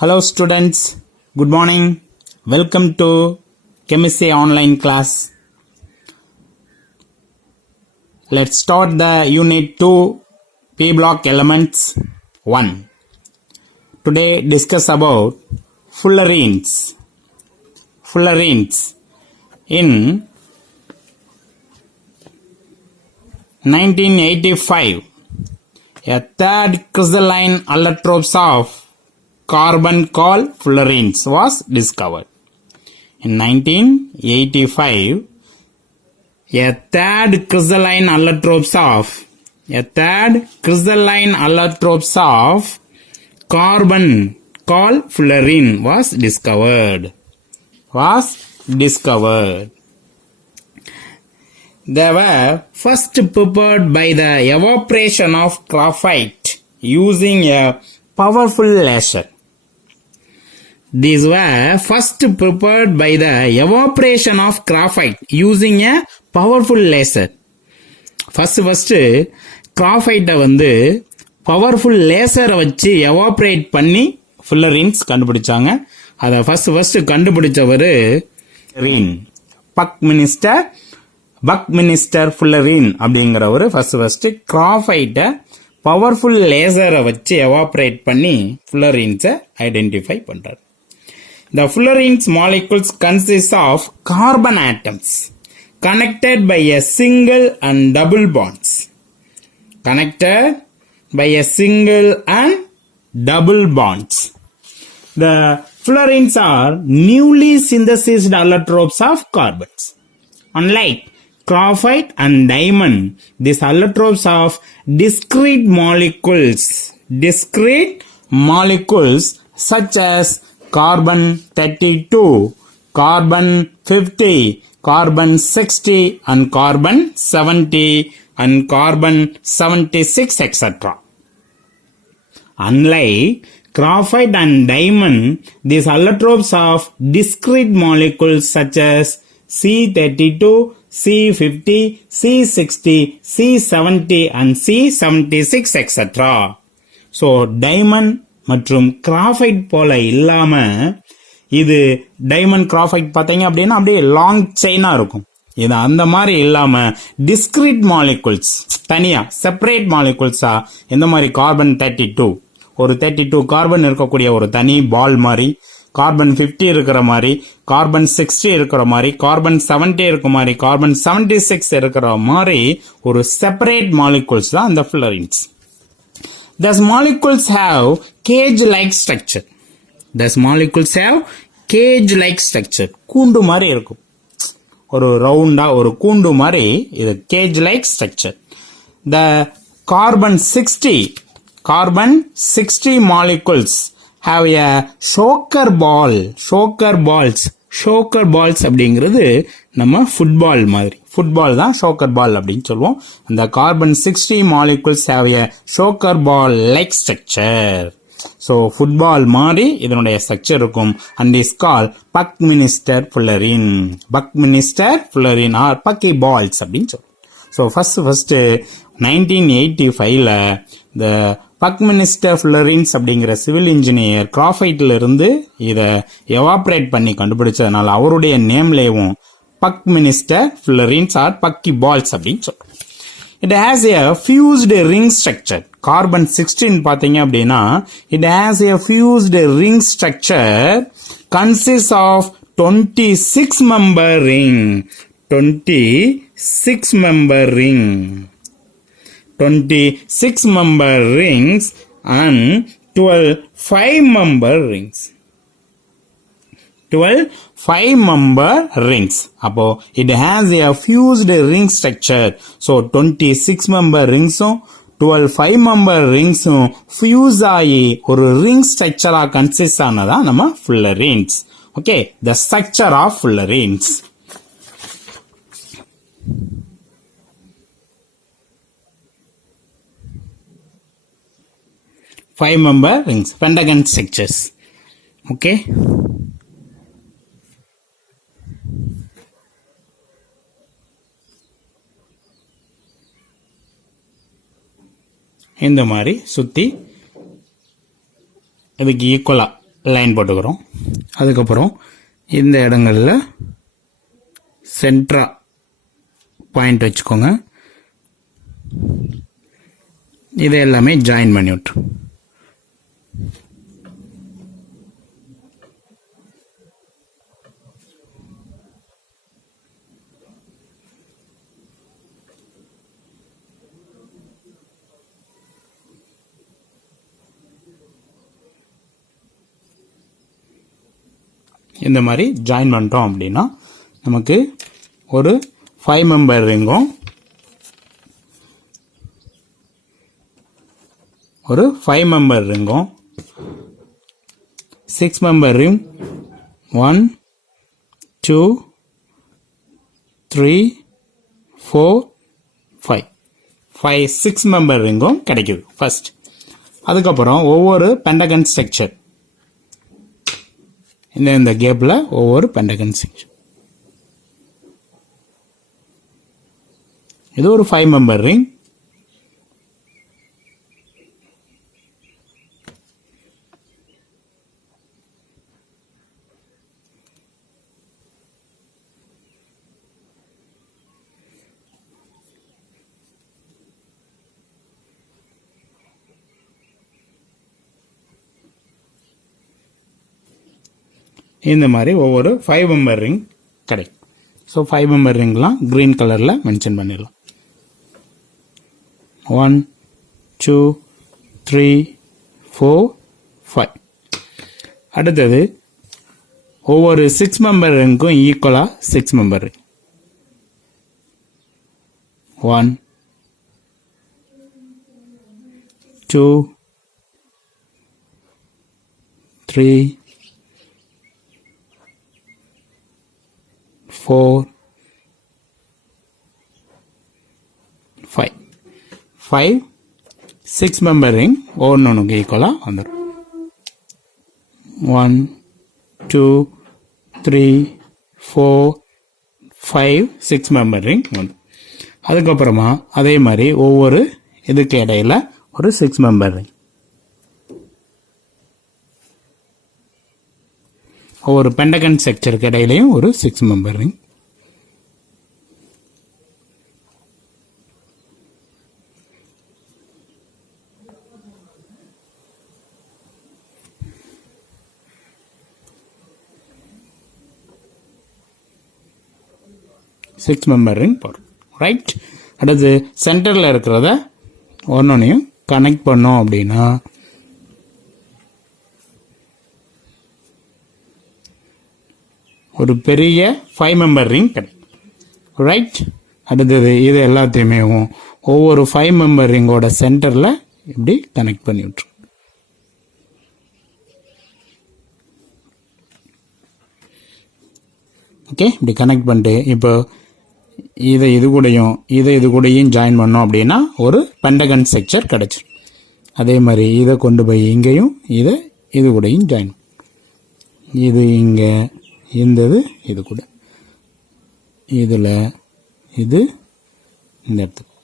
Hello students, good morning. Welcome to Chemistry online class. Let's start the unit 2 P block elements 1. Today discuss about fullerenes. Fullerenes. In 1985, a third crystalline allotropes of carbon called fullerenes was discovered. In 1985, a third crystalline allotropes of carbon called fullerene was discovered. They were first prepared by the evaporation of graphite using a powerful laser. These were first prepared by the evaporation of graphite using a powerful laser. First graphite வந்து powerful laser வச்சு evaporate பண்ணி fullerenes கண்டுபிடிச்சாங்க. அதை first கண்டுபிடிச்சவரு Buckminster Fullerene அப்படிங்கிறவரு first graphite powerful laser வச்சு evaporate பண்ணி fullerenes identify பண்றாரு. The fullerenes molecules consist of carbon atoms connected by a single and double bonds. The fullerenes are newly synthesized allotropes of carbons. Unlike graphite and diamond, these allotropes of discrete molecules such as carbon 32, carbon 50, carbon 60 and carbon 70 and carbon 76 etc. Unlike graphite and diamond, these allotropes of discrete molecules such as C32, C50, C60, C70 and C76 etc. So, diamond மற்றும் graphite போல இல்லாம இது diamond graphite பார்த்தீங்க அப்படின்னா அப்படியே long செயினா இருக்கும். இது அந்த மாதிரி இல்லாம டிஸ்கிரீட் மாலிகுல்ஸ் தனியா செப்பரேட் மாலிகுல்ஸா இந்த மாதிரி கார்பன் 32 ஒரு 32 கார்பன் இருக்கக்கூடிய ஒரு தனி பால் மாதிரி, கார்பன் 50 இருக்கிற மாதிரி, கார்பன் 60 இருக்கிற மாதிரி, கார்பன் 70 இருக்கிற மாதிரி, கார்பன் 76 இருக்கிற மாதிரி ஒரு செப்பரேட் மாலிகுல்ஸ் தான் அந்த fullerenes. These molecules have cage-like structure. கூண்டு மாதிரி இருக்கும். ஒரு ரவுண்டா ஒரு கூண்டு மாதிரி இது cage-like structure. The carbon 60 molecules have a choker balls அப்படிங்கிறது நம்ம ஃபுட்பால் மாதிரி. ஃபுட்பால் தான் choker ball அப்படின்னு சொல்லுவோம். அந்த carbon 60 molecules have a choker ball like structure. So football மாதிரி இதனுடைய ஸ்ட்ரக்சர் இருக்கும். and is called Buckminster Fullerene or Bucky balls அப்படின்னு சொல்லுவோம். So first 1985ல the Buckminster Fullerenes அப்படிங்கிற சிவில் இன்ஜினியர் கிராஃபைட்ல இருந்து இத எவாபரேட் பண்ணி கண்டுபிடிச்சதுனால அவருடைய நேம்லேயும் Buckminster Fullerenes or Bucky balls அப்படின்னு சொல்றோம். It has a fused ring structure. Carbon 16 பாத்தீங்க அப்படின்னா it has a fused ring structure consists of 26 member ring. 26 member rings and 12 5-member rings. 12 5-member rings. அப்போ it has a fused ring structure. So 26 member rings 12 5-member rings fuse ஆகி ஒரு ring structure consist ஆனதா நம்ம fullerenes. Okay, the structure of fullerenes. Five-member rings, pentagon structures. Okay. இந்த மாதிரி சுத்தி இதுக்கு ஈக்குவலா line போட்டுக்கிறோம். அதுக்கப்புறம் இந்த இடங்கள்ல சென்ட்ரா பாயிண்ட் வச்சுக்கோங்க. இதை எல்லாமே ஜாயின் பண்ணி விட்டு இந்த மாதிரி ஜாயின் பண்ணிட்டோம் அப்படின்னா நமக்கு ஒரு 5 மெம்பர் ரிங்கும் ஒரு 5 மெம்பர் ரிங்கும் 6 மெம்பர் ரிங் 1 2 3 4 5 6 மெம்பர் ரிங்கும் கிடைக்குது ஃபர்ஸ்ட். அதுக்கப்புறம் ஒவ்வொரு பென்டகன் ஸ்ட்ரக்சர் இந்த கேப்ல ஒவ்வொரு பென்டகன் ஸ்ட்ரக்சர். இது ஒரு 5 மெம்பர் ரிங். இந்த மாதிரி ஒவ்வொரு 5 மெம்பர் ரிங் கிடைக்கும். ஸோ 5 மெம்பர் ரிங்லாம் கிரீன் கலர்ல மென்ஷன் பண்ணிடலாம். 1 2 3 4 5. அடுத்தது ஒவ்வொரு 6 மெம்பர் ரிங்க்கும் ஈக்குவலா 6 மெம்பர் ரிங். 1 2 3 4 5 5 6 மெம்பர் ரிங் ஒவ்வொன்றுக்கு ஈக்குவலா வந்துடும். 1 2 3 4 5 6 மெம்பர் ரிங் வந்து. அதுக்கப்புறமா அதே மாதிரி ஒவ்வொரு இதுக்கு இடையில ஒரு 6 மெம்பர் ரிங். ஒவ்வொரு பென்டகன் ஸ்ட்ரக்சருக்கு இடையிலையும் ஒரு 6 member ring. Six member ring போடுறோம். ரைட். அடுத்து சென்டர்ல இருக்கிறத ஒன்னொன்னையும் கனெக்ட் பண்ணோம் அப்படின்னா ஒரு பெரிய 5 மெம்பர் ரிங் கிடைக்கும். ரைட். அடுத்தது இது எல்லாத்தையுமே ஒவ்வொரு 5 மெம்பர் ரிங்கோட சென்டர்ல இப்படி கனெக்ட் பண்ணி விட்டுரும். ஓகே. இப்படி கனெக்ட் பண்ணிட்டு இப்போ இதை இது கூடயும் ஜாயின் பண்ணோம் அப்படின்னா ஒரு பென்டகன் ஸ்ட்ரக்சர் கிடைச்சிடும். அதே மாதிரி இதை கொண்டு போய் இங்கேயும் இது கூடயும் ஜாயின், இது இங்க இது கூட, இதுல இது இந்த இடத்துக்கு,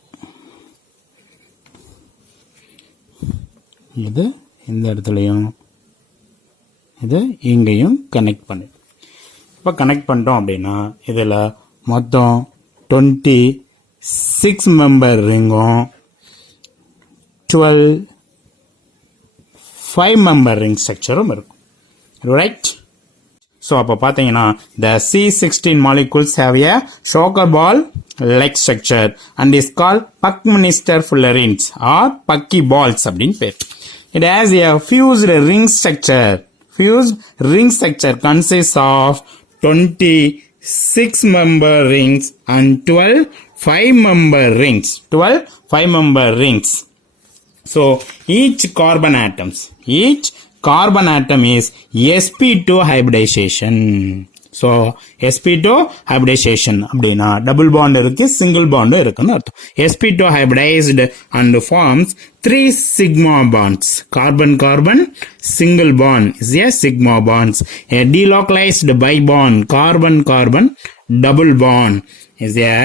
இது இந்த இடத்துலையும் இது இங்கேயும் கனெக்ட் பண்ணு. இப்போ கனெக்ட் பண்ணிட்டோம் அப்படின்னா இதில் மொத்தம் 26 மெம்பர் ரிங்கும் 12 5 மெம்பர் ரிங் ஸ்ட்ரக்சரும் இருக்கும். ரைட். ஸோ அப்போ பார்த்தீங்கன்னா the C16 molecules have a shocker ball like structure and is called Buckminster fullerenes or Pucky balls அப்படின்னு பேர். It has a fused ring structure. Fused ring structure consists of 26 member rings and 12 5 member rings. 12 5 member rings. So each carbon atom is sp2 hybridization. So sp2 hybridization அப்படின்னா double bond இருக்கு, single பாண்டும் இருக்குன்னு அர்த்தம். sp2 hybridized and forms 3 sigma bonds. Carbon single bond is a sigma bonds. A delocalized bibond carbon double bond is a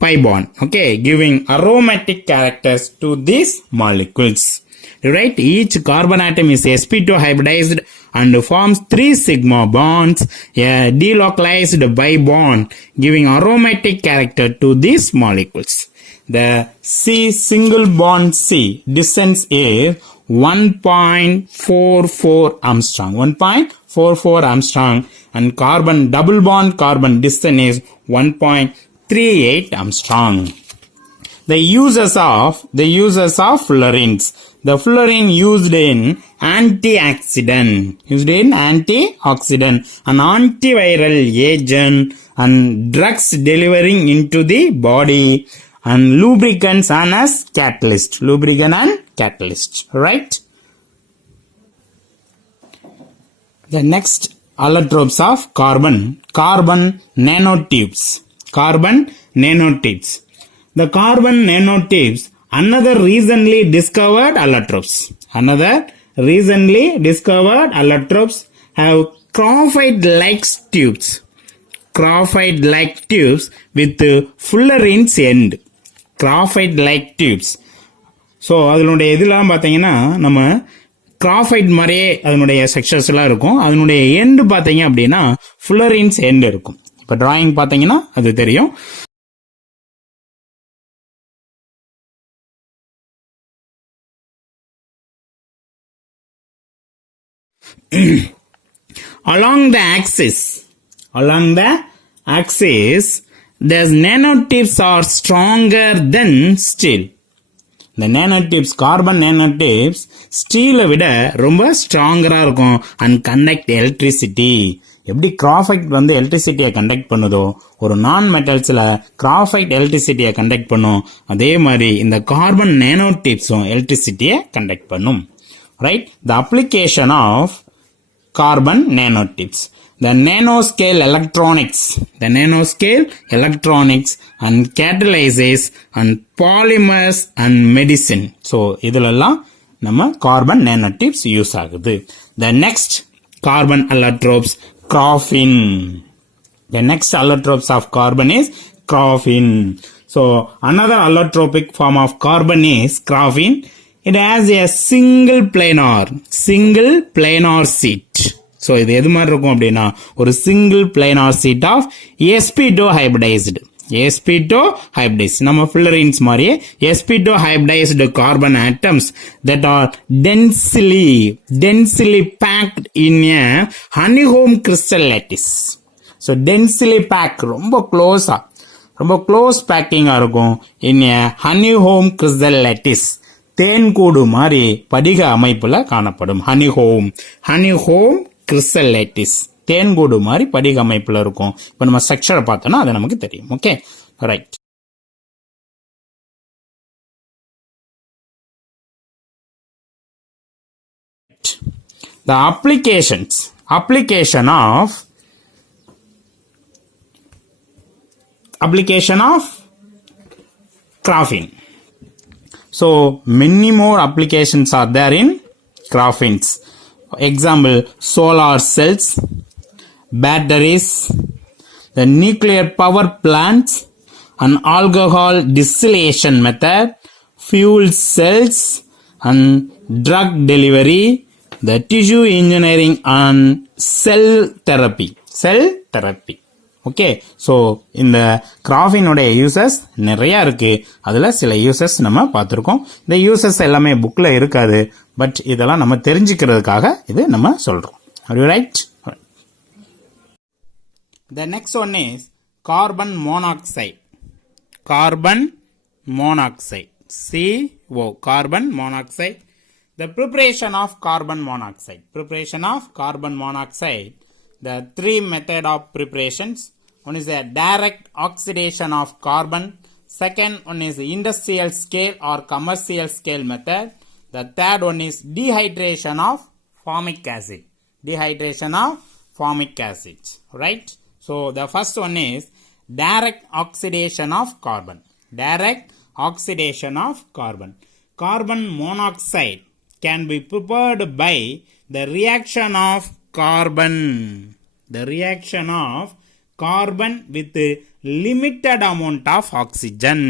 pi bond. Okay, giving aromatic characters to these molecules. Right? Each carbon atom is sp2 hybridized and forms 3 sigma bonds, a delocalized pi bond, giving aromatic character to these molecules. The C single bond C distance is 1.44 Armstrong. 1.44 Armstrong, and carbon double bond carbon distance is 1.38 Armstrong. The uses of fluorines. The fluorine used in antioxidant, an antiviral agent, and drugs delivering into the body, and lubricants and as catalyst. Right? The next allotropes of carbon nanotubes. The carbon nanotubes, another recently discovered allotropes. Have graphite-like tubes with fullerenes end. Graphite-like tubes. So அதனுடைய இதெல்லாம் பார்த்தீங்கன்னா நம்ம graphite மாதிரியே அதனுடைய sections எல்லாம் இருக்கும். அதனுடைய end பார்த்தீங்க அப்படின்னா ஃபுல்லரின்ஸ் எண்டு இருக்கும். இப்போ டிராயிங் பார்த்தீங்கன்னா அது தெரியும். Along the axis, the nanotubes are stronger than steel. The nanotubes, carbon nanotubes, steel விட ரொம்ப ஸ்ட்ராங்கரா இருக்கும் and conduct electricity. எப்படி கிராஃபைட் வந்து எலக்ட்ரிசிட்டியை கண்டக்ட் பண்ணுதோ, ஒரு நான் மெட்டல்ஸ்ல கிராஃபைட் எலக்ட்ரிசிட்டியை கண்டக்ட் பண்ணும், அதே மாதிரி இந்த கார்பன் நேனோடியூப்ஸும் எலக்ட்ரிசிட்டியை கண்டக்ட் பண்ணும். Right? The application of carbon nanotubes. The nanoscale electronics and catalysis and polymers and medicine. So இதெல்லாம் நம்ம carbon nanotubes யூஸ் ஆகுது. The next carbon allotropes, graphene. The next allotropes of carbon is graphene. So another allotropic form of carbon is graphene. It has a single planar sheet. So இது எது மாதிரி இருக்கும் அப்படின்னா ஒரு single planar sheet of sp2 hybridized. நம்ம fullerenes மாதிரியே sp2 hybridized carbon atoms that are densely packed in a honeycomb crystal lattice. So densely packed, ரொம்ப close packing இருக்கும் in a honeycomb crystal lattice. தேன்கூடு மாதிரி படிக அமைப்புல காணப்படும். ஹனிஹோம் கிறிஸ்டல் லேட்டிஸ் தேன்கூடு மாதிரி படிக அமைப்புல இருக்கும். இப்ப நம்ம ஸ்ட்ரக்சரை பார்த்தோம்னா அது நமக்கு தெரியும். Okay, right. The application of graphene. So many more applications are there in graphenes. Example, solar cells, batteries, the nuclear power plants, an alcohol distillation method, fuel cells, and drug delivery, the tissue engineering, and cell therapy. Okay, so இந்த கிராஃபினுடைய uses நிறைய இருக்கு. அதுல சில uses நம்ம பார்த்துருக்கோம். இந்த uses எல்லாமே புக்ல இருக்காது, பட் இதெல்லாம் நம்ம தெரிஞ்சுக்கிறதுக்காக இது நம்ம சொல்றோம். Are you right? The next one is carbon monoxide. CO, carbon monoxide. The preparation of carbon monoxide. The three method of preparations. One is a direct oxidation of carbon. Second one is industrial scale or commercial scale method. The third one is dehydration of formic acid. Right? So the first one is direct oxidation of carbon. Carbon monoxide can be prepared by the reaction of carbon with limited amount of oxygen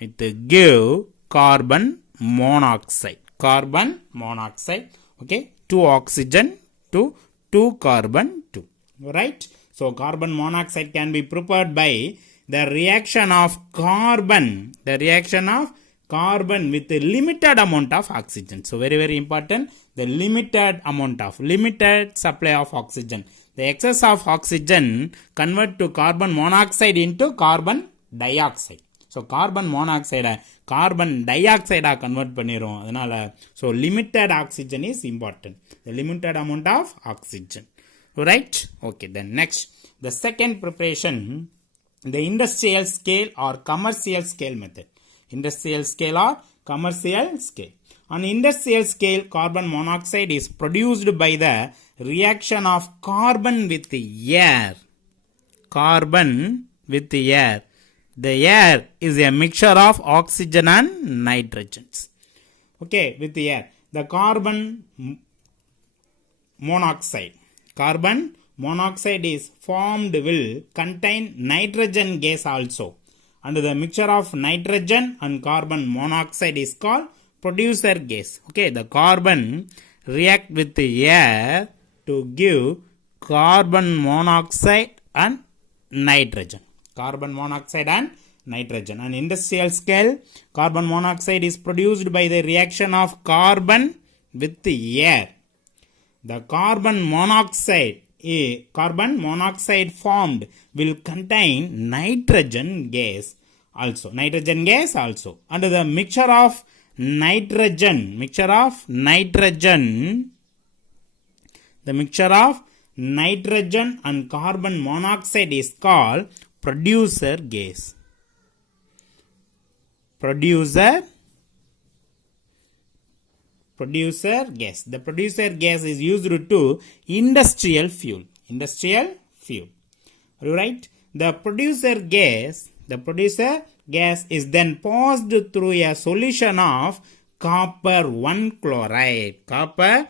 with give carbon monoxide. Carbon monoxide. Okay, 2 oxygen to 2 carbon 2. Right? So carbon monoxide can be prepared by the reaction of carbon. The reaction of carbon with a limited amount of oxygen. So very important. The limited supply of oxygen. The excess of oxygen convert to carbon monoxide into carbon dioxide. So carbon monoxide carbon dioxide convert பண்ணிரும். அதனால so limited oxygen is important. The limited amount of oxygen. Right? Okay, then next. The second preparation, the industrial scale or commercial scale method. Industrial scale or commercial scale. On industrial scale, carbon monoxide is produced by the reaction of carbon with air. Carbon with air. The air is a mixture of oxygen and nitrogens. Okay, with the air. The carbon monoxide is formed will contain nitrogen gas also. And the mixture of nitrogen and carbon monoxide is called producer gas. Okay, the carbon react with the air to give carbon monoxide and nitrogen. Carbon monoxide and nitrogen. On industrial scale, carbon monoxide is produced by the reaction of carbon with the air. The carbon monoxide formed will contain nitrogen gas also. Under the mixture of nitrogen and carbon monoxide is called producer gas. Producer gas. The producer gas is used to industrial fuel. Right? The producer gas is then passed through a solution of copper 1 chloride. CuCl.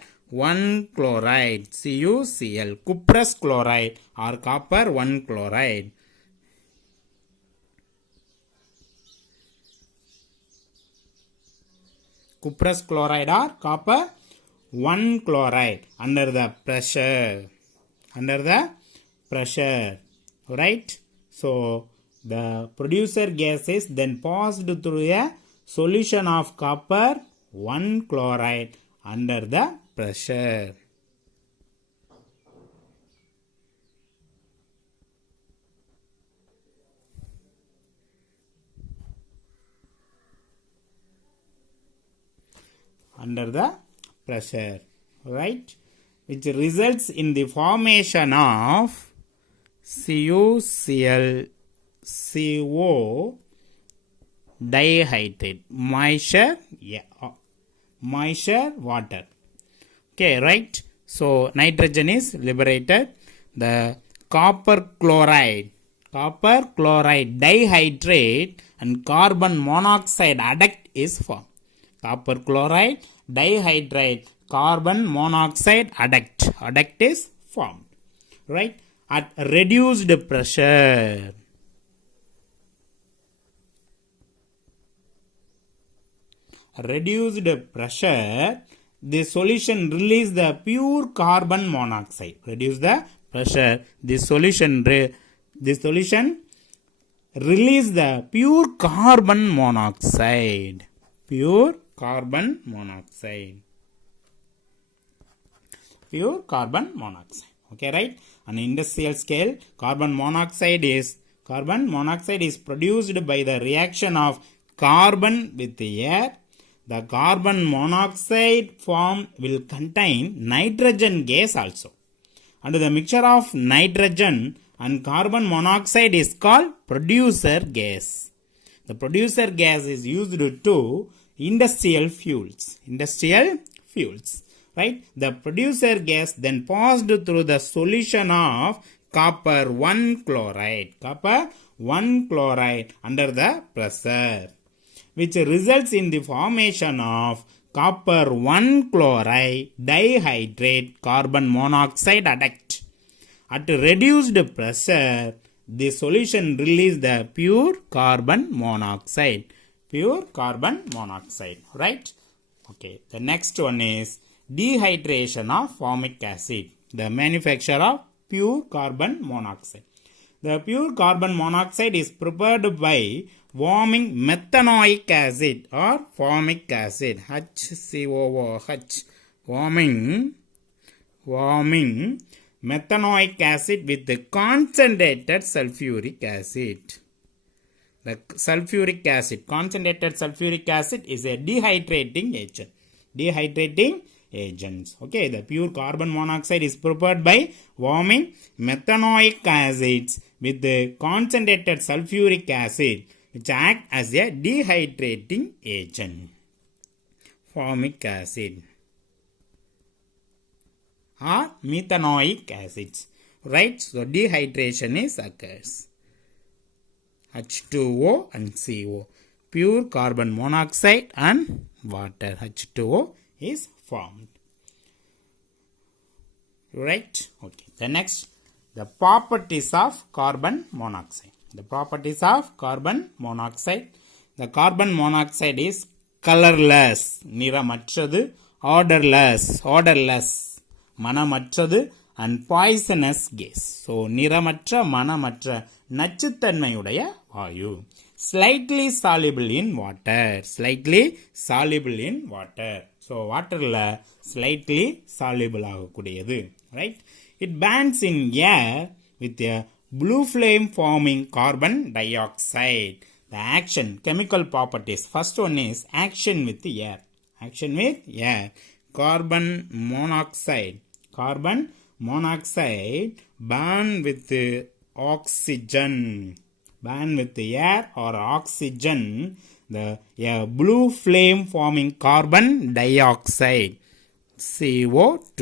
Cuprous chloride or copper 1 chloride. Cuprous chloride or copper 1 chloride under the pressure. Right? So the producer gas is then passed through a solution of copper 1 chloride under the pressure. Under the pressure, right? Which results in the formation of CuCl CO dihydrate, moisture water. Okay, right? So nitrogen is liberated. The copper chloride dihydrate and carbon monoxide adduct is formed. Copper chloride dihydrate, carbon monoxide adduct is formed. Right? At reduced pressure. The solution release the pure carbon monoxide. Reduce the pressure. The solution release the pure carbon monoxide. Okay, right? On industrial scale, carbon monoxide is produced by the reaction of carbon with the air. The carbon monoxide formed will contain nitrogen gas also. And the mixture of nitrogen and carbon monoxide is called producer gas. The producer gas is used to industrial fuels. Right? The producer gas then passed through the solution of copper 1 chloride under the pressure, which results in the formation of copper 1 chloride dihydrate carbon monoxide adduct. At reduced pressure, the solution releases the pure carbon monoxide. pure carbon monoxide, right? Okay, the next one is dehydration of formic acid, the manufacture of pure carbon monoxide. The pure carbon monoxide is prepared by warming methanoic acid or formic acid, HCOOH, warming methanoic acid with the concentrated sulfuric acid. The sulfuric acid, concentrated sulfuric acid is a dehydrating agent. Dehydrating agents. Okay, the pure carbon monoxide is prepared by warming methanoic acids with the concentrated sulfuric acid, which act as a dehydrating agent. Formic acid or methanoic acids, right? So dehydration is occurs. H2O and CO, pure carbon monoxide and water, H2O is formed, right? Okay, the next, the properties of carbon monoxide. The properties of carbon monoxide. The carbon monoxide is colorless, நிறமற்றது, odorless, மனமற்றது, and poisonous gas. So, நிறமற்ற, மனமற்ற, நச்சுத்தன்மையுடைய வாயு. Slightly soluble in water. So, waterல slightly soluble ஆகக்கூடியது, right? It burns in air with a blue flame forming carbon dioxide. The action, chemical properties. First one is action with air. Carbon monoxide burn with oxygen. Burn with air or oxygen. The blue flame forming carbon dioxide, CO2.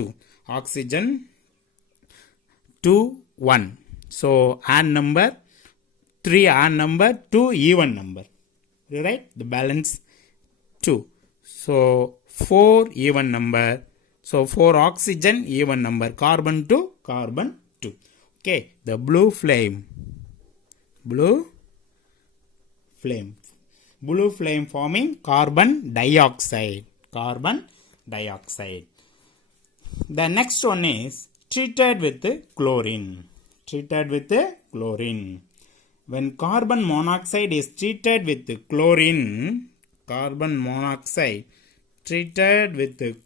Oxygen 2, 1. So, odd number 3, odd number 2, even number. Right? The balance 2. So, 4 even number. So, 4 oxygen even number. Carbon 2, carbon 2. Okay. The blue flame forming carbon dioxide. The next one is treated with chlorine. When carbon monoxide is treated with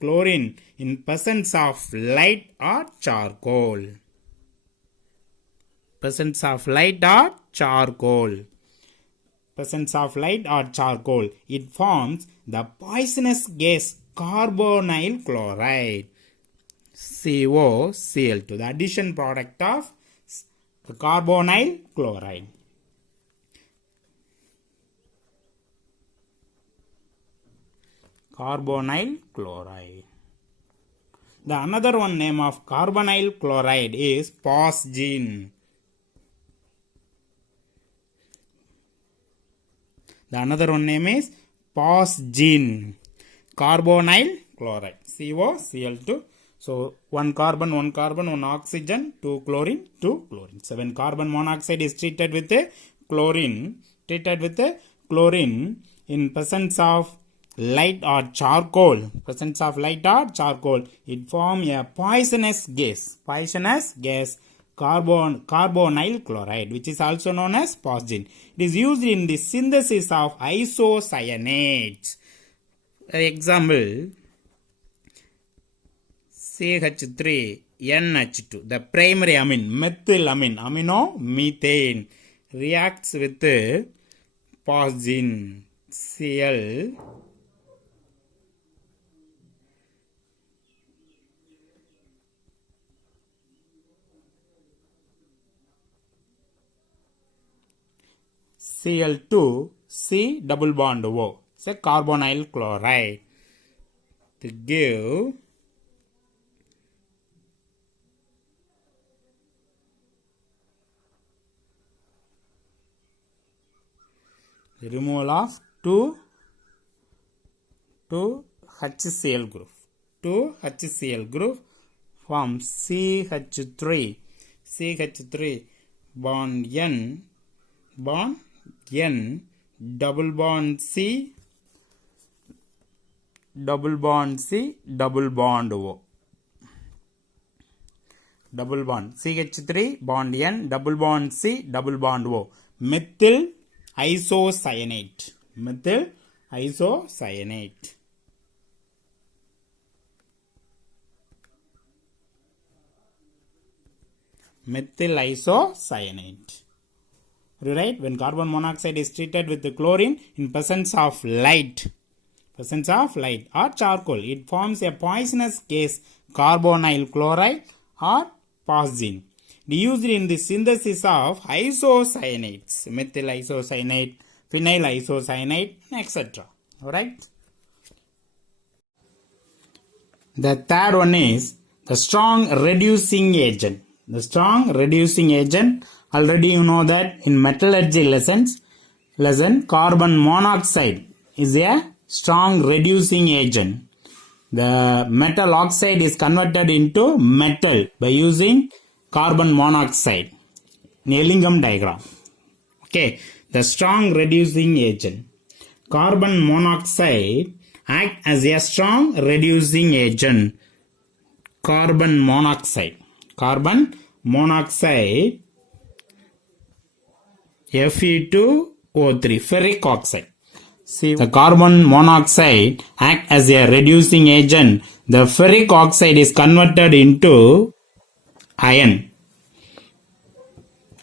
chlorine, in presence of light or charcoal. Presence of light or charcoal, it forms the poisonous gas carbonyl chloride, COCl2, the addition product of the carbonyl chloride. The another one name of carbonyl chloride is phosgene. The another one name is phosgene. Carbonyl chloride, COCl2. So, one carbon, one oxygen, 2 chlorine. So, when carbon monoxide is treated with chlorine, in presence of light or charcoal, it forms a poisonous gas, carbonyl chloride, which is also known as phosgene. It is used in the synthesis of isocyanates. Example, CH3, NH2, the primary amine, methylamine, aminomethane, reacts with phosgene, Cl, Cl2, C double bond O. It's a carbonyl chloride to give the removal of 2 HCl group. 2 HCl group forms CH3 bond N double bond C, double bond C, double bond O. Double bond CH3 bond N, double bond C, double bond O. Methyl isocyanate. Methyl isocyanate. Methyl isocyanate. Right? When carbon monoxide is treated with the chlorine in presence of light or charcoal, it forms a poisonous gas, carbonyl chloride or phosgene, used in the synthesis of isocyanates, methyl isocyanate, phenyl isocyanate, etc. Alright. The third one is the strong reducing agent. The strong reducing agent, already you know that in metallurgy lesson, carbon monoxide is a strong reducing agent. The metal oxide is converted into metal by using carbon monoxide in Ellingham diagram. Okay, the strong reducing agent. Carbon monoxide act as a strong reducing agent. Carbon monoxide, Fe2O3, ferric oxide. See, the carbon monoxide act as a reducing agent. The ferric oxide is converted into iron,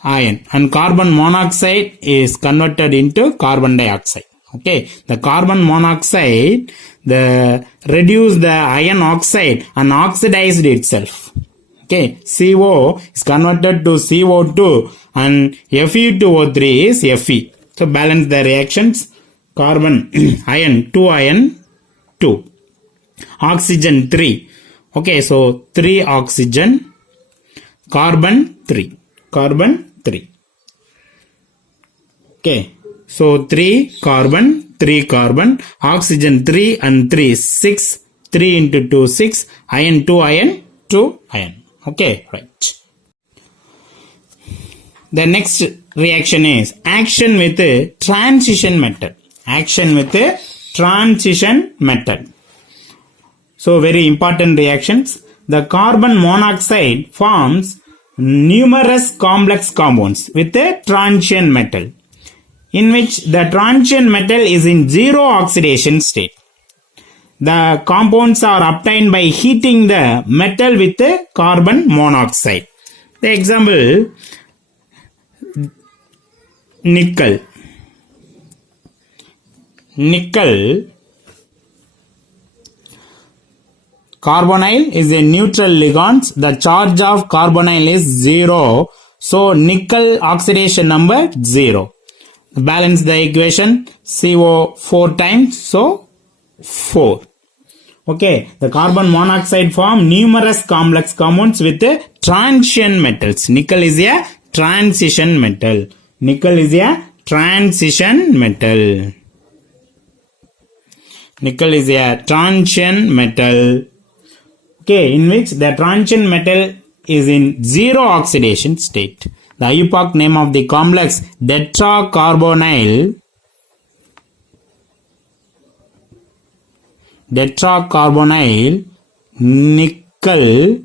and carbon monoxide is converted into carbon dioxide. Okay, the carbon monoxide reduce the iron oxide and oxidized itself. Okay, CO is converted to CO2 and Fe2O3 is Fe. So balance the reactions. Carbon, iron 2, oxygen 3. Okay, so 3 oxygen, carbon 3. Okay, so 3 carbon, oxygen 3 and 3, 6. 3 into 2, 6. Iron 2 iron. Okay, right. The next reaction is action with a transition metal. So very important reactions. The carbon monoxide forms numerous complex compounds with a transition metal, in which the transition metal is in zero oxidation state. The compounds are obtained by heating the metal with the carbon monoxide. The example, nickel. Carbonyl is a neutral ligand. The charge of carbonyl is 0. So nickel oxidation number 0. Balance the equation. CO 4 times. So 4. Okay. The carbon monoxide form numerous complex compounds with transition metals. Nickel is a transition metal. Nickel is a transition metal. Okay, in which the transition metal is in zero oxidation state. The IUPAC name of the complex tetracarbonyl nickel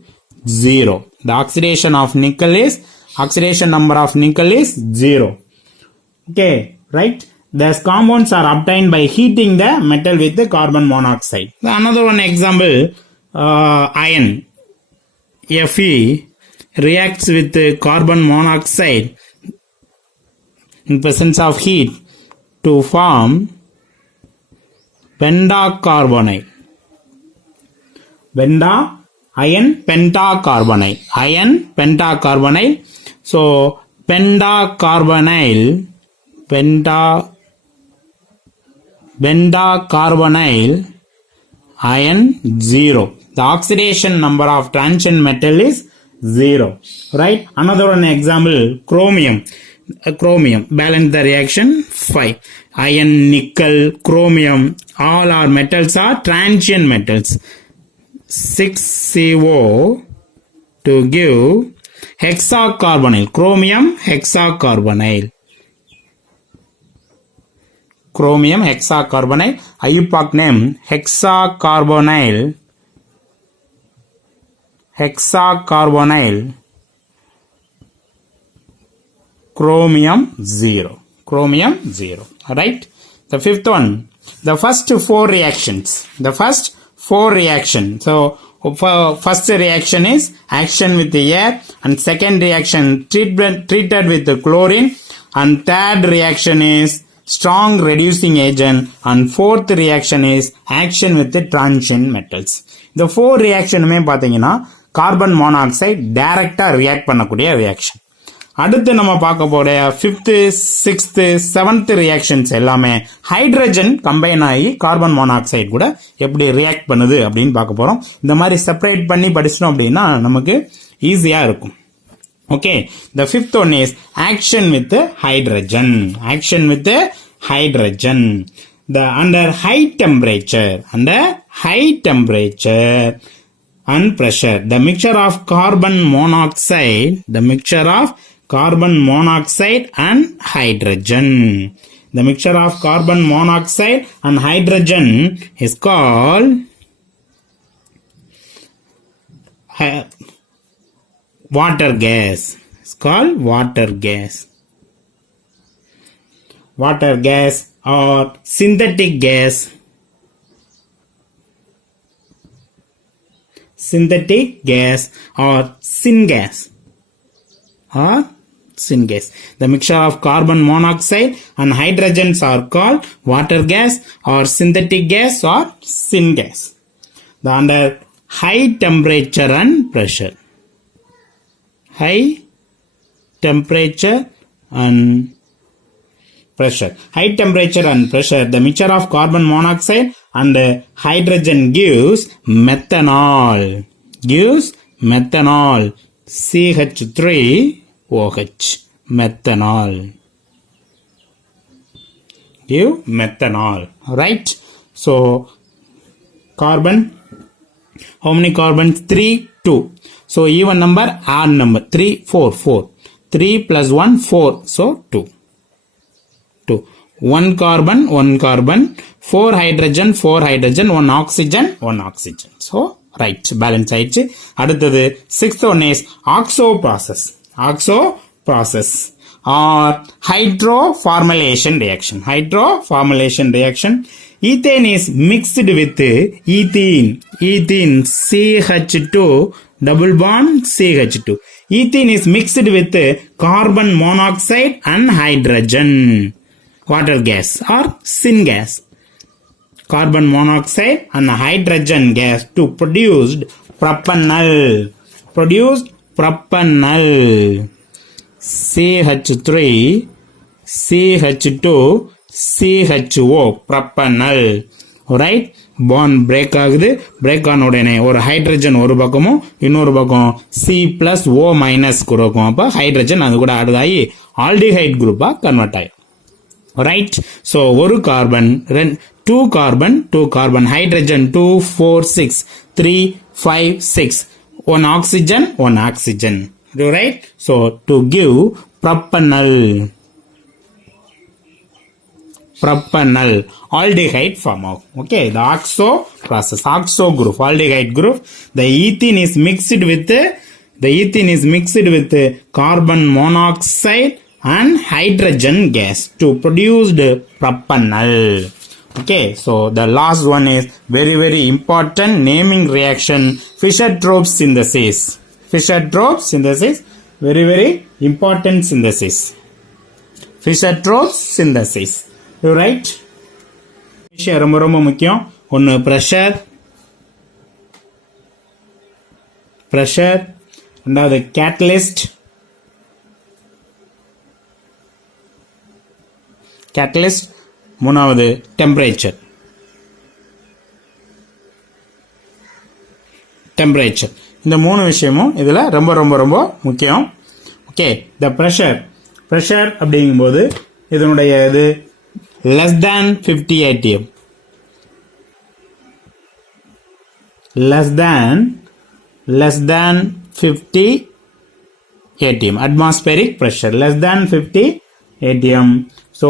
0. The oxidation number of nickel is 0. Okay, right? The compounds are obtained by heating the metal with the carbon monoxide. Another one example, iron Fe reacts with the carbon monoxide in presence of heat to form pentacarbonyl. Iron pentacarbonyl. So pentacarbonyl iron 0. The oxidation number of transition metal is 0. Right? Another one example, chromium. Balance the reaction 5. Iron, nickel, chromium, all our metals are transition metals. 6CO to give hexacarbonyl, chromium hexacarbonyl. chromium hexacarbonyl. IUPAC name hexacarbonyl chromium 0. Alright. The fifth one, the first four reactions. So first reaction is action with the air, and second reaction treated with the chlorine, and third reaction is strong reducing agent, and fourth reaction is action with the transition metals. The four reaction பாத்தீங்கன்னா carbon monoxide டைரக்டா react பண்ணக்கூடிய reaction. அடுத்து நம்ம பார்க்க போற 5th 6th 7th reactions எல்லாமே hydrogen combine ஆகி carbon monoxide கூட எப்படி ரியாக்ட் பண்ணுது அப்படின்னு பார்க்க போறோம். இந்த மாதிரி செப்பரேட் பண்ணி படிச்சோம் அப்படின்னா நமக்கு ஈஸியா இருக்கும். Okay, the fifth one is action with hydrogen. Under high temperature and pressure, the mixture of carbon monoxide and hydrogen. The mixture of carbon monoxide and hydrogen is called water gas. It's called water gas. Water gas or synthetic gas. Synthetic gas or syngas. The mixture of carbon monoxide and hydrogens are called water gas or synthetic gas or syngas. Under high temperature and pressure. High temperature and pressure. High temperature and pressure, the mixture of carbon monoxide and hydrogen gives methanol. CH3OH. Methanol. Give methanol. Right? So, carbon. How many carbons? 3, 2. So, even number, odd number. 3, 4, 4. 3 plus 1, 4. So, 2. 1 carbon, 4 hydrogen, 1 oxygen. So, right, balance ஆயிடுச்சு. அடுத்தது 6th one is oxo process or hydroformylation reaction. Ethane is mixed with ethene CH2 double bond CH2. Ethene is mixed with carbon monoxide and hydrogen. Water gas or syngas. Carbon monoxide and hydrogen gas to produce propanol. CH3 CH2 CHO propanol. Alright, bond break ஆகுது. break ஆன உடனே ஒரு hydrogen ஒரு பக்கமும் இன்னொரு பக்கம் C plus O minus கொடுக்கும். அப்ப ஹைட்ரஜன் அது கூட ஆட் ஆகி ஆல்டிஹைட் குரூப்பா கன்வெர்ட் ஆகும். Right, so ஒரு carbon 2 carbon hydrogen 2 4 6 3 5 6 1 oxygen right. So to give propanol aldehyde form out. Okay, the oxo process, oxo group, aldehyde group. The ethene is mixed with carbon monoxide and hydrogen gas to produce the propanol. Okay, so the last one is very, very important naming reaction, Fischer-Tropsch synthesis. Very, very important synthesis. Fischer-Tropsch synthesis. You right? விஷயம் ரொம்ப ரொம்ப முக்கியம். ஒன்னு pressure, ரெண்டாவது catalyst, மூணாவது temperature. இந்த மூணு விஷயமும் இதுல ரொம்ப ரொம்ப ரொம்ப முக்கியம். ஓகே, the pressure அப்படிங்கும்போது இதனுடைய இது less than 50 atm. Less than 50 atm. Atmospheric pressure less than 50 ATM. So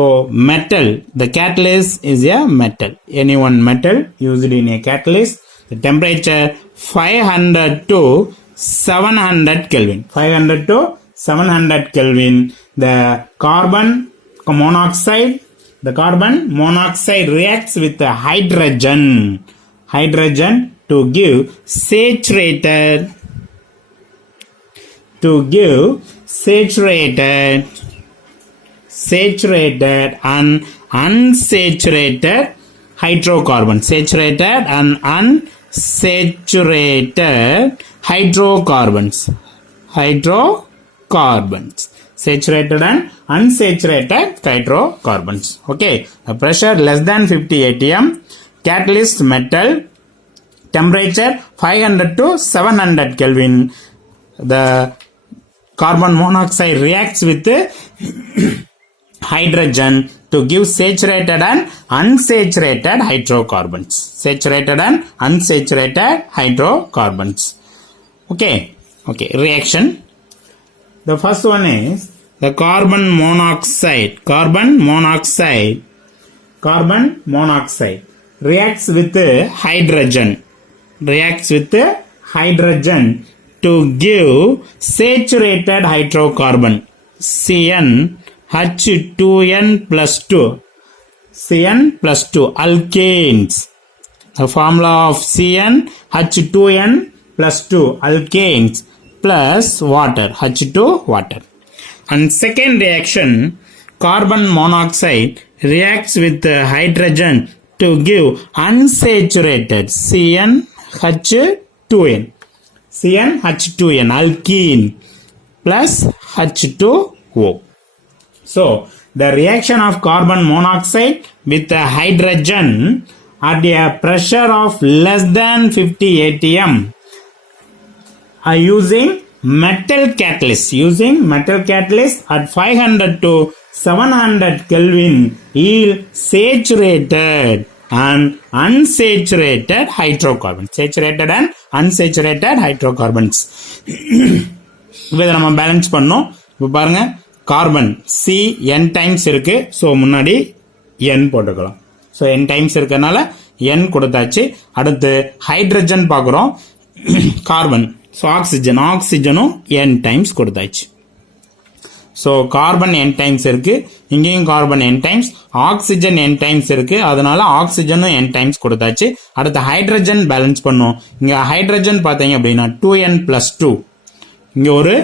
metal, the catalyst is a metal. Any one metal used in a catalyst. The temperature 500 to 700 Kelvin. 500 to 700 Kelvin. The carbon monoxide reacts with the hydrogen to give saturated and unsaturated hydrocarbons. Saturated and unsaturated hydrocarbons. Saturated and unsaturated hydrocarbons. Okay. The pressure less than 50 atm. Catalyst metal. Temperature 500 to 700 Kelvin. The carbon monoxide reacts with hydrogen to give saturated and unsaturated hydrocarbons. Saturated and unsaturated hydrocarbons. Okay. Reaction. The first one is the carbon monoxide reacts with hydrogen to give saturated hydrocarbon CnH2n plus 2 alkanes. The formula of CnH2n plus 2 alkanes plus water, H2 water. And second reaction, carbon monoxide reacts with hydrogen to give unsaturated CnH2n alkene plus H2O. So the reaction of carbon monoxide with hydrogen at a pressure of less than 50 atm are using metal catalyst at 500 to 700 Kelvin yield saturated and unsaturated hydrocarbons. Saturated and unsaturated hydrocarbons. இதை நம்ம balance பண்ணோம். இப்போ பாருங்க, carbon C n times இருக்கு. So முன்னாடி n போட்டுக்கலாம். So n times இருக்கனால n கொடுத்தாச்சு. அடுத்து ஹைட்ரஜன் பார்க்குறோம். கார்பன், ஸோ ஆக்சிஜனும் n டைம்ஸ் கொடுத்தாச்சு. ஸோ கார்பன் n டைம்ஸ் இருக்கு, இங்கேயும் carbon n times, oxygen n times இருக்கு, அதனால ஆக்சிஜனும் n டைம்ஸ் கொடுத்தாச்சு. அடுத்து ஹைட்ரஜன் பேலன்ஸ் பண்ணோம். இங்க ஹைட்ரஜன் பார்த்தீங்க அப்படின்னா 2n பிளஸ் 2, இங்க ஒரு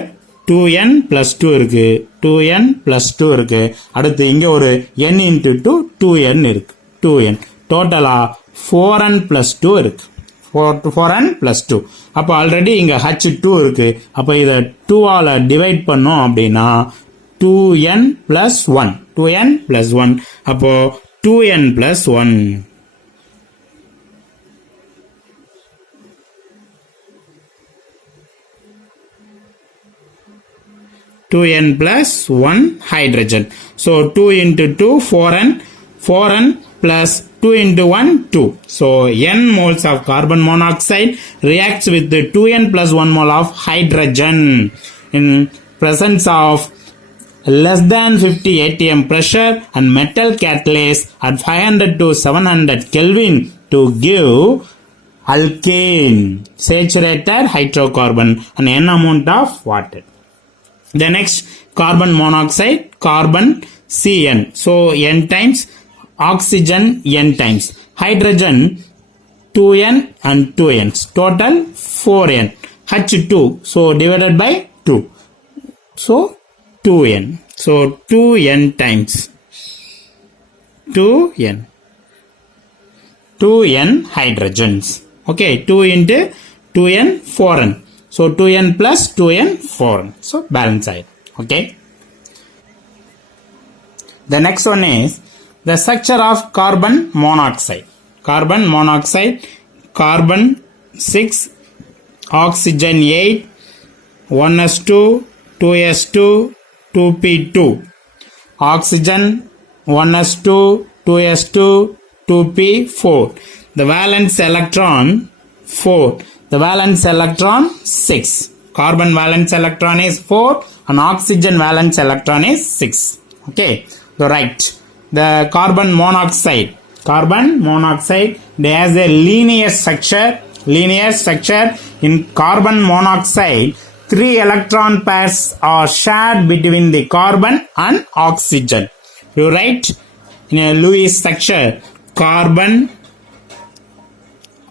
2n பிளஸ் 2 இருக்கு, 2n பிளஸ் 2 இருக்கு. அடுத்து இங்க ஒரு n இன்டு 2 2n இருக்கு, 2n டோட்டலா 4n பிளஸ் 2 இருக்கு. 4n plus 2. அப்போ ஆல்ரெடி இங்க H2 இருக்கு. அப்போ இதை 2 ஆல டிவைட் பண்ணோம் அப்படின்னா 2n பிளஸ் 1, 2n பிளஸ் 1. அப்போ 2n plus 1. 2n plus 1 hydrogen. So 2 into 2 4n, 4n plus 2 into 1 2. So n moles of carbon monoxide reacts with the 2n plus 1 mole of hydrogen in presence of less than 50 atm pressure and metal catalyst at 500 to 700 Kelvin to give alkane, saturated hydrocarbon and n amount of water. The next, carbon monoxide, carbon Cn. So n times, oxygen n times, hydrogen 2n and 2n's, total 4n, H2, so divided by 2, so 2n, so 2n times 2n hydrogens. Okay, 2 into 2n 4n. So 2n plus 2n 4n. So balance side. Okay. The next one is the structure of carbon monoxide. Carbon monoxide, carbon 6, oxygen 8, 1s2, 2s2, 2p2. Oxygen 1s2, 2s2, 2p4. The valence electron 4. The valence electron 6. Carbon valence electron is 4 and oxygen valence electron is 6. Okay, so right. The carbon monoxide, they has a linear structure. In carbon monoxide, 3 electron pairs are shared between the carbon and oxygen. You write in a Lewis structure, carbon,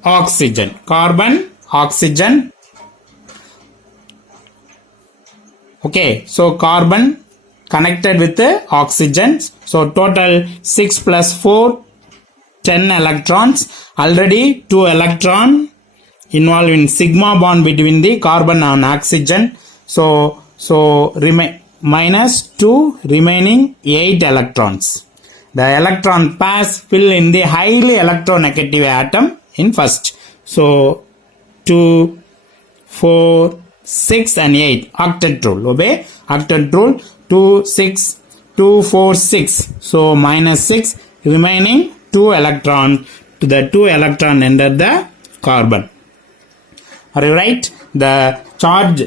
oxygen. Okay, so carbon connected with the oxygen. So total 6 plus 4, 10 electrons. Already 2 electron involved in sigma bond between the carbon and oxygen. So minus 2 remaining 8 electrons. The electron pairs fill in the highly electronegative atom in first. So 2, 4, 6 and 8. Octet rule. Obey octet rule. 2, 6, 2, 4, 6. So minus 6 remaining 2 electron. To the 2 electron enter the carbon. Are you right? The charge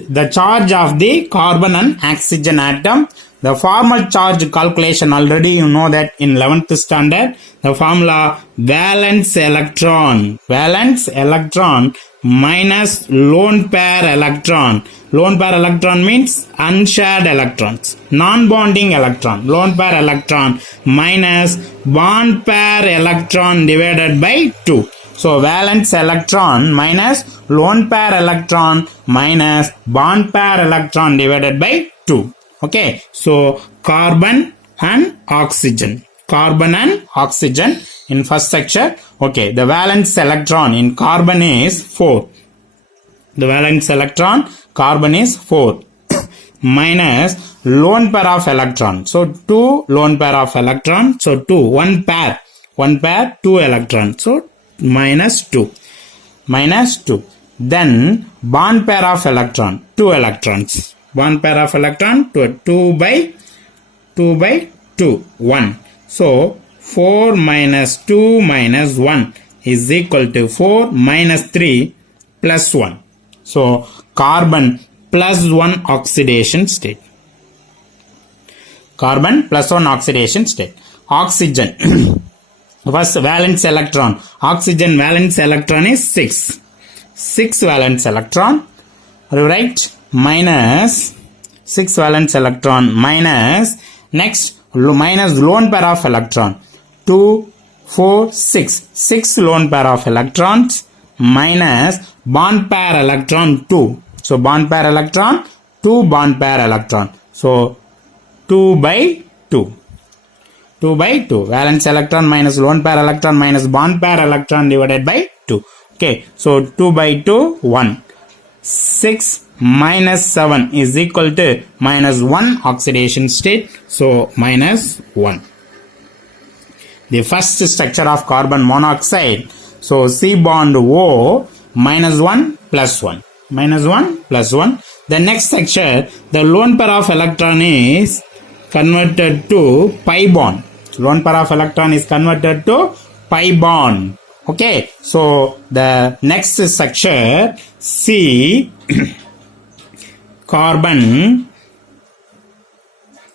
of the carbon and oxygen atom. The formal charge calculation already you know that in 11th standard. The formula valence electron minus lone pair electron. Lone pair electron means unshared electrons. Non-bonding electron. Lone pair electron minus bond pair electron divided by 2. So valence electron minus lone pair electron minus bond pair electron divided by 2. Okay, so carbon and oxygen in first section. Okay, the valence electron in carbon is 4. The valence electron carbon is 4 minus lone pair of electron. So 2 lone pair of electron. So 2 one pair 2 electron. So minus 2. Then bond pair of electron 2 electrons. Bond pair of electron to 2 by 2 1. So 4 minus 2 minus 1 is equal to 4 minus 3 plus 1. So carbon plus 1 oxidation state. Oxygen. First valence electron. Oxygen valence electron is 6. 6 valence electron. Are you right? Minus 6 valence electron minus next minus lone pair of electron 2, 4, 6. 6 lone pair of electrons minus bond pair electron 2. So bond pair electron 2 bond pair electron. So 2 by 2. Valence electron minus lone pair electron minus bond pair electron divided by 2. Okay, so 2 by 2 1. 6 minus 7 is equal to minus 1 oxidation state. So minus 1. The first structure of carbon monoxide. So C bond O minus 1 plus 1. The next structure, the lone pair of electron is converted to pi bond. Okay, so the next structure C carbon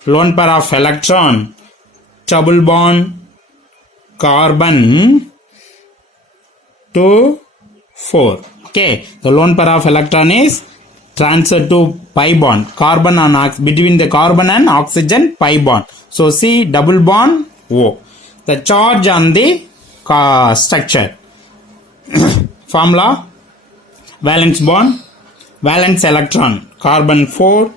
lone pair of electron double bond carbon 2 4. Okay, the lone pair of electron is transferred to pi bond. Carbon and between the carbon and oxygen pi bond. So C double bond O. The charge on the structure. Formula valence bond, valence electron carbon 4,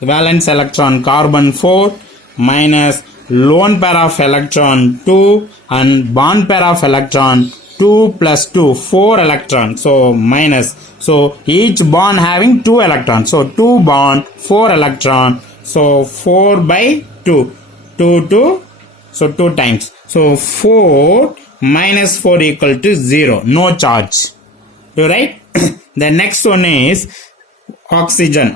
valence electron carbon 4 minus lone pair of electron 2 and bond pair of electron 2 plus 2 4 electrons. So minus, so each bond having 2 electrons. So 2 bond 4 electron. So 4 by 2 so 2 times. So 4 minus 4 equal to 0. No charge. You right? The next one is oxygen.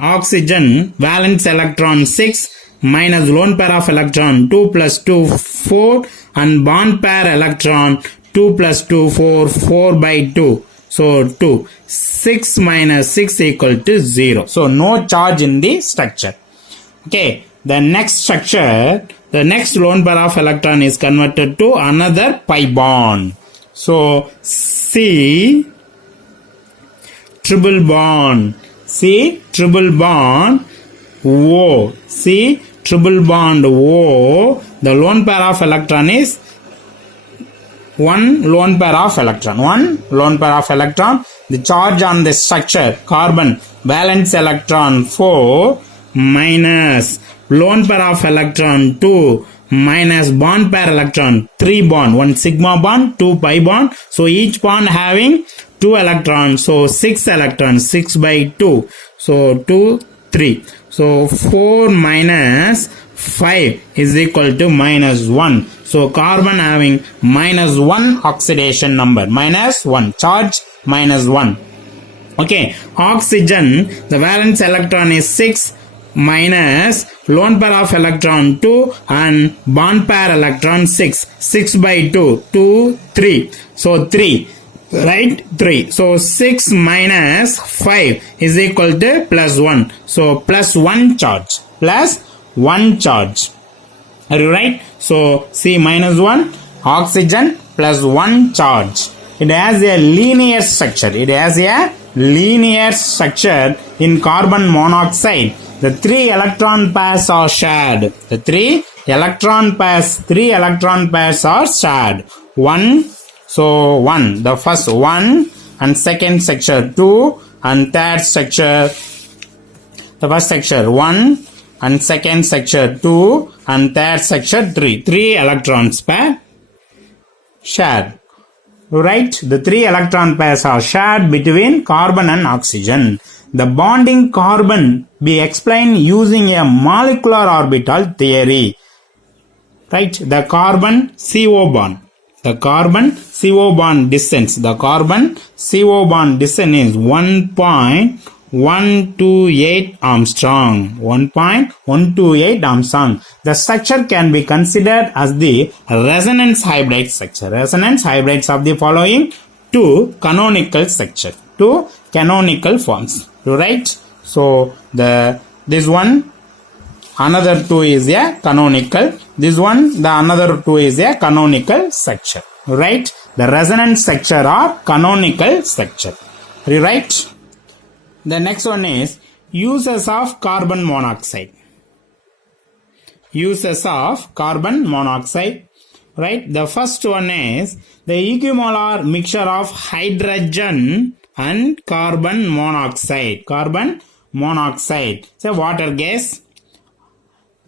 Valence electron 6 minus lone pair of electron 2 plus 2 4 and bond pair electron 2 plus 2 4 by 2. So 2. 6 minus 6 equal to 0. So no charge in the structure. Okay. the next structure, the next lone pair of electron is converted to another pi bond. So C triple bond, C triple bond O, C triple bond O, the lone pair of electron is one lone pair of electron. The charge on the structure, carbon valence electron 4 minus lone pair of electron 2 minus bond pair electron 3 bond, 1 sigma bond, 2 pi bond. So each bond having 2 electrons. So 6 electrons, 6 by 2. So 2, 3. So 4 minus 5 is equal to minus 1. So carbon having minus 1 oxidation number, minus 1, charge minus 1. Okay, oxygen, the valence electron is 6 minus lone pair of electron 2 and bond pair electron 6. 6 by 2, 2, 3. So 3, right? 3. So 6 minus 5 is equal to plus 1. So plus 1 charge. Plus 1 charge. Are you right? So C minus 1, oxygen plus 1 charge. It has a linear structure. In carbon monoxide. The 3 electron pairs are shared. The 3 electron pairs are shared. 1. So 1. The first 1 and second structure 2 and third structure. The first structure 1 and second structure 2 and third structure 3. 3 electrons pair shared. Right? The 3 electron pairs are shared between carbon and oxygen. The bonding carbon be explained using a molecular orbital theory. Right? The carbon CO bond. The carbon CO bond distance. The carbon CO bond distance is 1.128 Armstrong. 1.128 Armstrong. The structure can be considered as the resonance hybrid structure. Resonance hybrids of the following 2 canonical structure. 2 canonical forms. Right? So this one, another 2 is a canonical. This one, the another 2 is a canonical structure. Right? The resonance structure or canonical structure. Right? The next one is uses of carbon monoxide. Uses of carbon monoxide. Right? The first one is the equimolar mixture of hydrogen and carbon monoxide. Carbon monoxide. So water gas.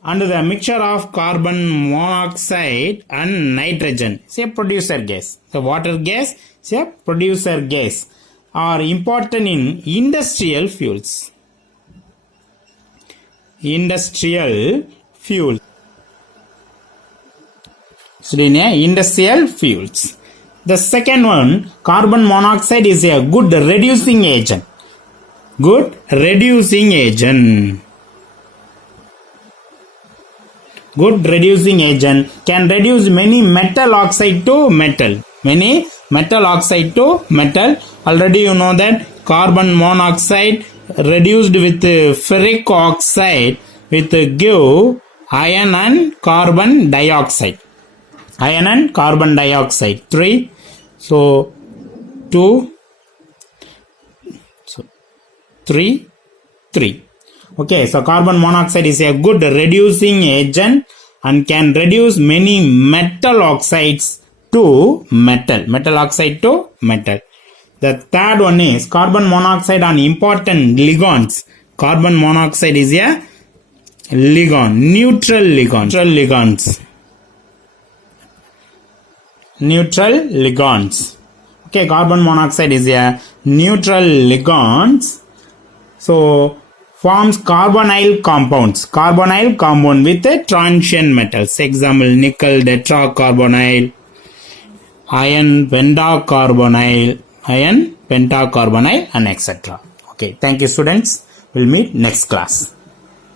And the mixture of carbon monoxide and nitrogen. Say producer gas. So water gas. Say producer gas. Are important in industrial fuels. Industrial fuel. So in industrial fuels. The second one, carbon monoxide is a good reducing agent. Good reducing agent. Good reducing agent can reduce many metal oxide to metal. Many metal oxide to metal. Already you know that carbon monoxide reduced with ferric oxide with give iron and carbon dioxide. Iron and carbon dioxide 3. So 2. So 3. 3. Okay, so carbon monoxide is a good reducing agent and can reduce many metal oxides to metal. Metal oxide to metal. The third one is carbon monoxide on important ligands. Carbon monoxide is a ligand, neutral ligand. Neutral ligands. Okay, carbon monoxide is a neutral ligands. So forms carbonyl compounds. Carbonyl compound with a transition metals. Example, nickel tetracarbonyl, iron pentacarbonyl, and etc. Okay, thank you students. We'll meet next class.